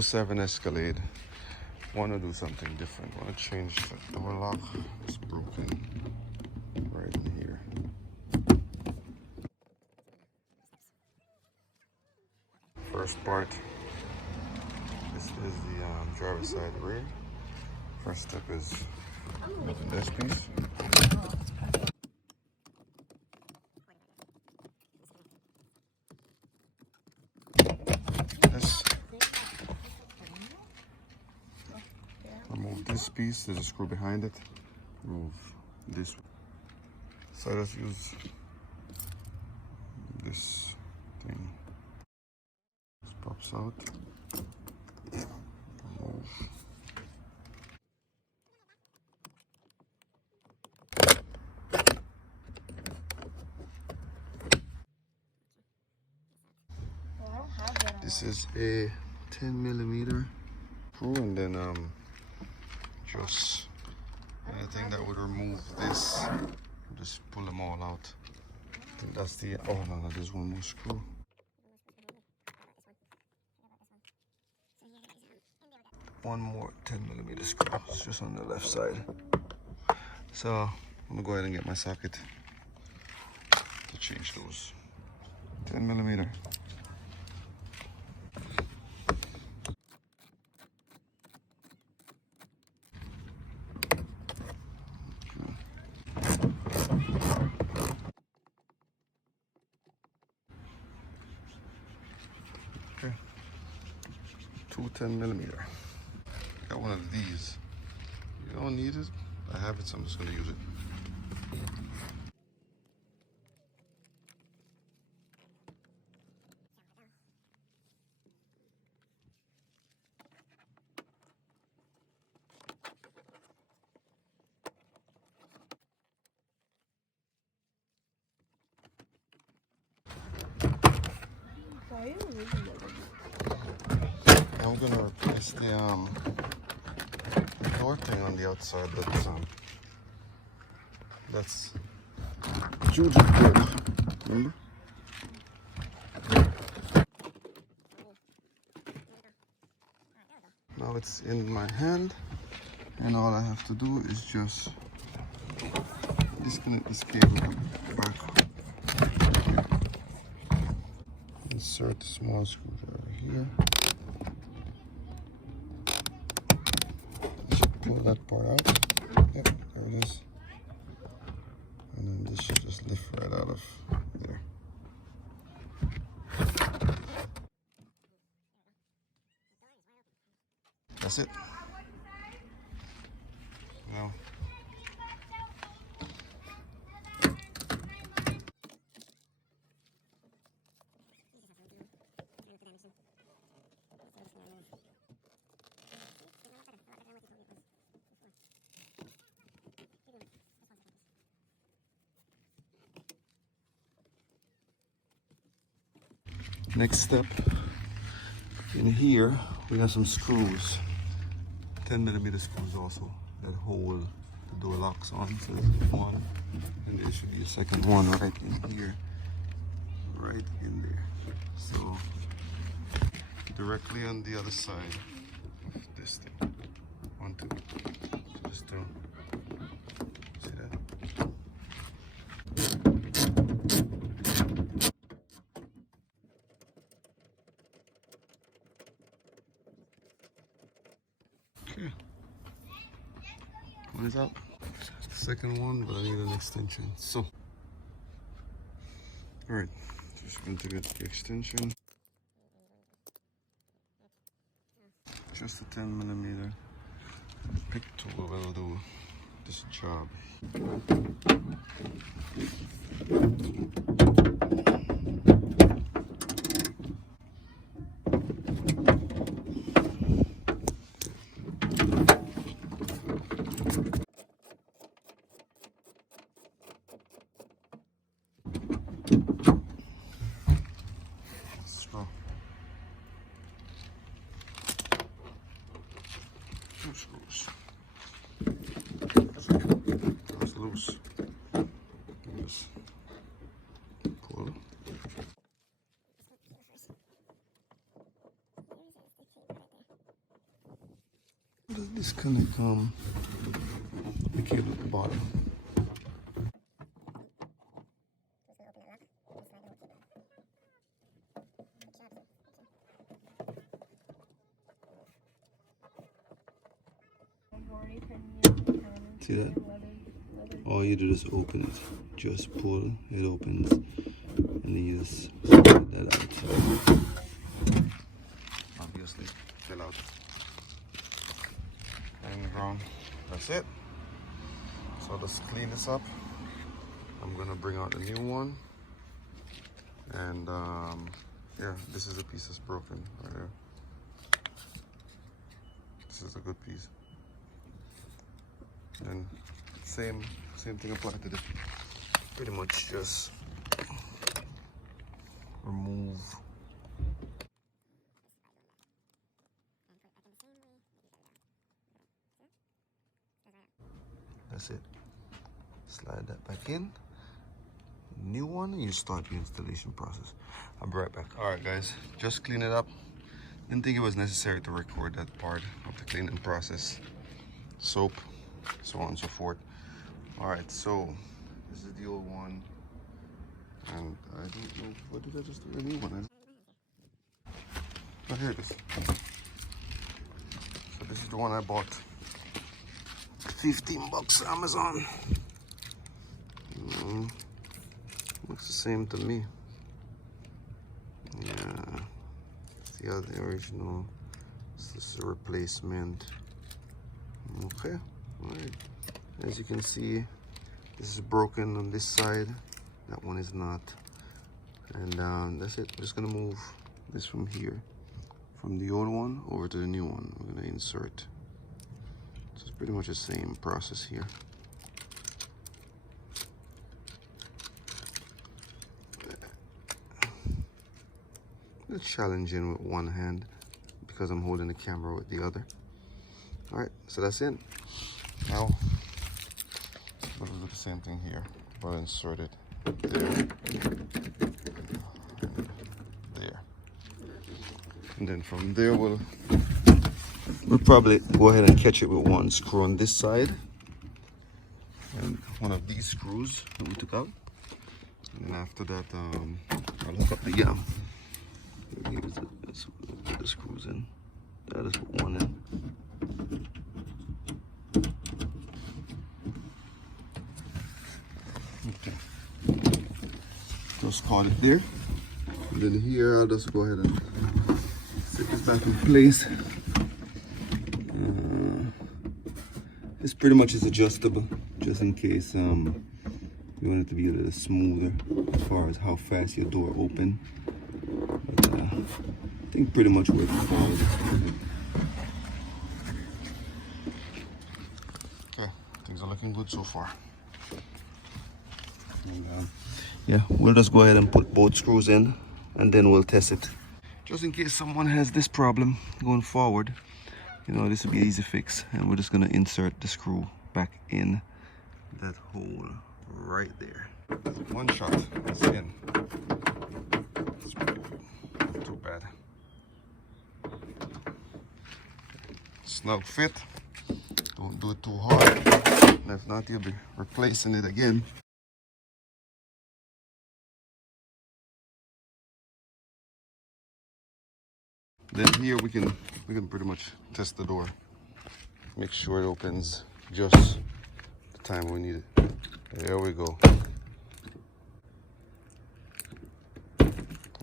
07 Escalade. Want to do something different. Want to change the door lock. It's broken right in here. First part. This is the driver's side rear. First step is moving this piece. Remove this piece, there's a screw behind it. Remove this. So let's use this thing. This pops out. Remove. This is a 10mm screw, and then just anything that would remove this, just pull them all out. I think that's the, oh no, there's one more screw. One more 10mm screw, it's just on the left side. So I'm gonna go ahead and get my socket to change those. 10mm. Okay, 2 10mm. Got one of these. You don't need it. I have it, so I'm just gonna use it. I'm gonna replace the door thing on the outside, but that's Judy's door, remember? Now it's in my hand, and all I have to do is just disconnect this cable back. Insert the small screwdriver here. Pull that part out. Yep, there it is. And then this should just lift right out of there. That's it. Now, next step, in here we have some screws, 10mm screws also, that hold the door locks on. So there's one, and there should be a second one right in here, right in there. So directly on the other side of this thing. 1, 2, just see that? Okay, one is out. The second one, but I need an extension. So, all right, just going to get the extension. Just a 10mm pick tool will do this job. Screws. That's loose. Just pull. Does disconnect the cable at the bottom? See that? All you do is open it. Just pull, it opens, and then you just slide that out. Obviously, fell out. And ground. That's it. So let's clean this up. I'm gonna bring out the new one. And yeah, this is a piece that's broken right here. This is a good piece. And same thing applied to this. Pretty much just remove. That's it. Slide that back in. New one, and you start the installation process. I'll be right back. All right, guys, just clean it up. Didn't think it was necessary to record that part of the cleaning process. Soap, so on and so forth. All right, so this is the old one, and I don't know, what did I just do? A new one. Oh, here it is. So this is the one I bought. 15 bucks Amazon. Looks the same to me. Yeah, the other original. This is a replacement. Okay, all right. As you can see, this is broken on this side. That one is not. And that's it. I'm just gonna move this from here, from the old one over to the new one. We're gonna insert. So it's pretty much the same process here. It's challenging with one hand because I'm holding the camera with the other. All right, so that's it. Now, we'll do the same thing here. We'll insert it there, there. And then from there, we'll probably go ahead and catch it with one screw on this side. And one of these screws that we took out. And then after that, I'll hook up the let's put the screws in. That is put one in. Okay. Just caught it there. And then here I'll just go ahead and set this back in place. This pretty much is adjustable, just in case you want it to be a little smoother as far as how fast your door open. But I think pretty much works fine. Okay, things are looking good so far. And, yeah, we'll just go ahead and put both screws in, and then we'll test it. Just in case someone has this problem going forward, you know, this will be an easy fix, and we're just gonna insert the screw back in that hole right there. One shot, it's in. Not too bad. Snug fit. Don't do it too hard. If not, you'll be replacing it again. Then here we can pretty much test the door. Make sure it opens just the time we need it. There we go.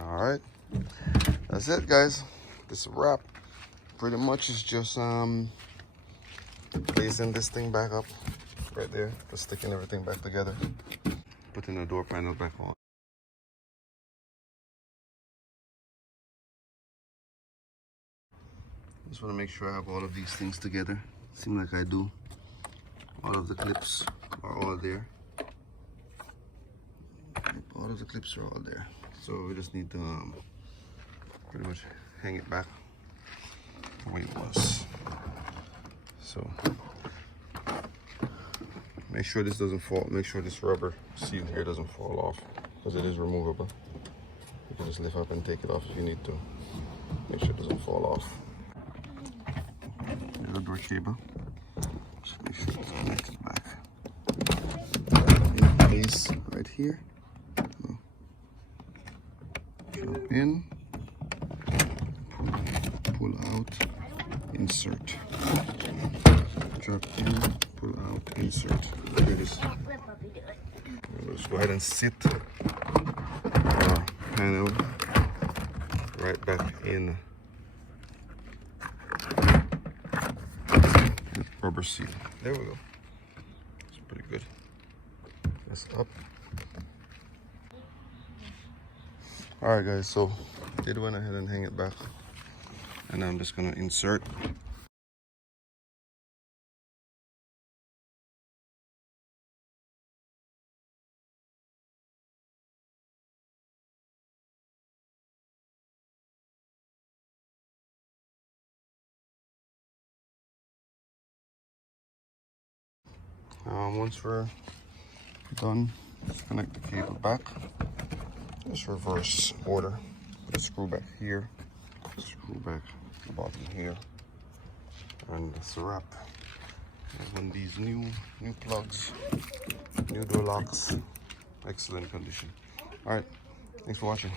All right, that's it, guys. This is a wrap. Pretty much it's just placing this thing back up right there, just sticking everything back together, putting the door panel back on. Just want to make sure I have all of these things together. Seems like I do. All of the clips are all there. All of the clips are all there. So we just need to pretty much hang it back the way it was. So make sure this doesn't fall. Make sure this rubber seal here doesn't fall off, because it is removable. You can just lift up and take it off if you need to. Make sure it doesn't fall off. There's the door cable. Just make sure it's connected back in place right here. Drop in, pull out, insert. Drop in, pull out, insert. There it is. Let's go ahead and sit our panel right back in rubber seal. There we go. It's pretty good. That's up. Alright guys, so did went ahead and hang it back, and I'm just gonna insert. Once we're done, disconnect the cable back. Just reverse order. Put a screw back here, screw back the bottom here, and that's a wrap. And these new plugs, new door locks, excellent condition. All right, thanks for watching.